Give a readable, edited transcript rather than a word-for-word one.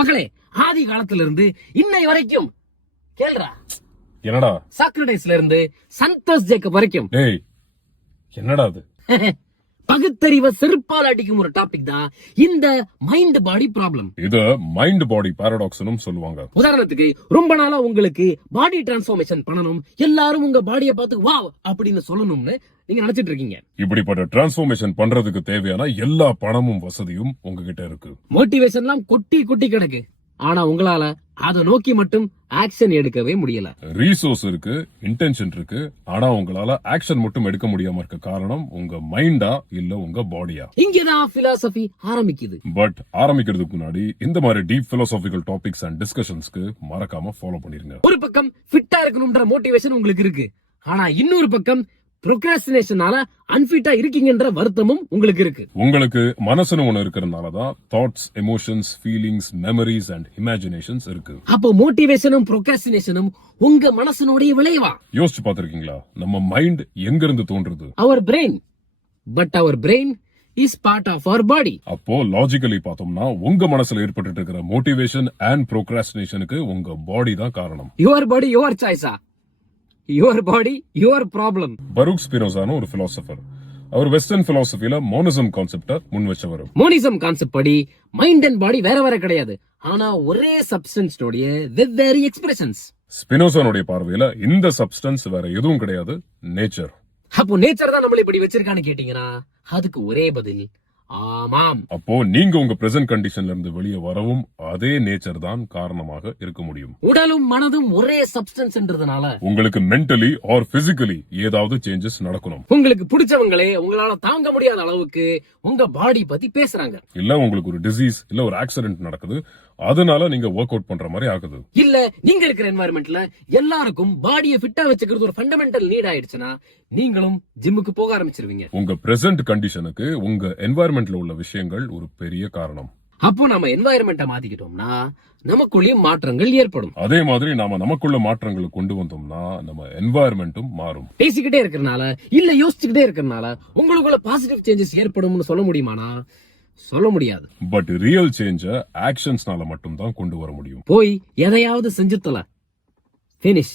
மக்களே, ஆதி காலத்துல இருந்து இன்னை வரைக்கும் கேள்றா. என்னடா? சாக்ரடைஸ்ல இருந்து சந்தோஷ் ஜேக்கப் வரைக்கும். டேய், என்னடா அது? பகுத்தறிவை செருப்பால் அடிக்கும் ஒரு டாபிக் தான் இந்த மைண்ட் பாடி ப்ராப்ளம். இது மைண்ட் பாடி பாரடாக்ஸ்னு சொல்லுவாங்க. உதாரணத்துக்கு, ரொம்ப நாளா உங்களுக்கு பாடி டிரான்ஸ்ஃபார்மேஷன் பண்ணணும், எல்லாரும் உங்க பாடியை பார்த்து வாவ் அப்படின்னு சொல்லணும்னு நீங்க நினைச்சிட்டு இருக்கீங்க. இப்படிப்பட்ட டிரான்ஸ்ஃபார்மேஷன் பண்றதுக்கு தேவையான எல்லா பணமும் வசதியும் உங்ககிட்ட இருக்கு. மோட்டிவேஷன்லாம் கொட்டி கொட்டி கிடக்கு. ஆனா உங்களால அதை நோக்கி மட்டும் ஆக்ஷன் எடுக்கவே முடியல. ரீசோர்ஸ் இருக்கு, இன்டென்ஷன் இருக்கு, ஆனா உங்களால ஆக்ஷன் மட்டும் எடுக்க முடியாம இருக்க காரணம் உங்க மைண்டா இல்ல உங்க பாடியா? இங்கதான் பிலாசபி ஆரம்பிக்குது. பட் ஆரம்பிக்கிறதுக்கு முன்னாடி இந்த மாதிரி டீப் பிலாசபிக்கல் டாபிக்ஸ் அண்ட் டிஸ்கஷன்ஸ்க்கு மறக்காம ஃபாலோ பண்ணிருங்க. ஒரு பக்கம் ஃபிட்டா இருக்கணும்ன்ற மோட்டிவேஷன் உங்களுக்கு இருக்கு, ஆனா இன்னொரு பக்கம் ப்ரோக்ராஸ்டினேஷனால அன்ஃபிட்டா இருக்கீங்கன்ற வருத்தமும் உங்களுக்கு இருக்கு. உங்களுக்கு மனசுன்னு ஒண்ணு இருக்கிறதுனாலதான் thoughts, emotions, feelings, memories and imaginations இருக்கு. அப்போ மோட்டிவேஷனும் ப்ரோக்ராஸ்டினேஷனும் உங்க மனசனுடைய விளைவா? யோசிச்சு பாத்திருக்கீங்களா? நம்ம மைண்ட் எங்க இருந்து தோன்றுது? Our brain. But our brain is part of our body. அப்போ லாஜிக்கலி பார்த்தோம்னா உங்க மனசுல ஏற்பட்டு இருக்கிற மோட்டிவேஷன் அண்ட் ப்ரோக்ராஸ்டினேஷனுக்கு உங்க பாடி தான் காரணம். யுவர் பாடி யுவர் சாய்ஸா? Your body your problem. Baruch ஸ்பினோசான ஒரு பிலாசபர். அவர் வெஸ்டர்ன் பிலாசபில மோனிசம் கான்செப்ட முன் வச்சவர். மோனிசம் கான்செப்ட் படி மைண்ட் அண்ட் பாடி வேற வேற கிடையாது, ஆனா ஒரே சப்ஸ்டன்ஸ் வெவ்வேறு எக்ஸ்பிரஷன்ஸ். ஸ்பினோசானுடைய பார்வையில இந்த சப்ஸ்டன்ஸ் வேற எதுவும் கிடையாது, நேச்சர். அப்போ நேச்சர் தான் நம்மள இப்படி வச்சிருக்கான்னு கேட்டீங்கன்னா அதுக்கு ஒரே பதில் ஆமாம். அப்போ நீங்க உங்க பிரசன்ட் கண்டிஷன்ல இருந்து வெளியே வரவும் அதே நேச்சர் தான் காரணமாக இருக்க முடியும். உடலும் மனதும் ஒரே சப்ஸ்டன்ஸ்ன்றதுனால உங்களுக்கு மென்டலி ஆர் பிசிக்கலி ஏதாவது சேஞ்சஸ் நடக்கணும். உங்களுக்கு பிடிச்சவங்களே உங்களால தாங்க முடியாத அளவுக்கு உங்க பாடி பத்தி பேசுறாங்க. இல்ல உங்களுக்கு ஒரு டிசீஸ் இல்ல ஒரு ஆக்சிடென்ட் நடக்குது, அதனால நீங்க ஒர்க் அவுட் பண்ற மாதிரி ஆகுது. இல்ல நீங்க இருக்கிற என்வாயர்மெண்ட்ல எல்லாருக்கும் பாடியை ஃபிட்டா வச்சுக்கிறது ஒரு ஃபண்டமெண்டல் நீட் ஆயிடுச்சுன்னா நீங்களும் ஜிம்முக்கு போக ஆரம்பிச்சிருவீங்க. உங்க பிரசன்ட் கண்டிஷனுக்கு உங்க என்வாயர்மெண்ட்ல உள்ள விஷயங்கள் ஒரு பெரிய காரணம். அப்போ நம்ம என்வாயர்மெண்ட்டை மாத்திக்கிட்டோம்னா நமக்குள்ளேயும் மாற்றங்கள் ஏற்படும். அதே மாதிரி நாம நமக்குள்ள மாற்றங்களை கொண்டு வந்தோம்னா நம்ம என்வாயர்மெண்ட்டும் மாறும். பேசிக்கிட்டே இருக்கறனால இல்ல யோசிச்சுக்கிட்டே இருக்கறனால உங்களுக்குள்ள பாசிட்டிவ் சேஞ்சஸ் ஏற்படும்னு சொல்ல முடியுமானா? சொல்ல முடியாது. பட் ரியல் சேஞ்ச ஆக்ஷன்ஸ்னால மட்டும் தான் கொண்டு வர முடியும். போய் எதையாவது செஞ்சு தொலை. ஃபினிஷ்.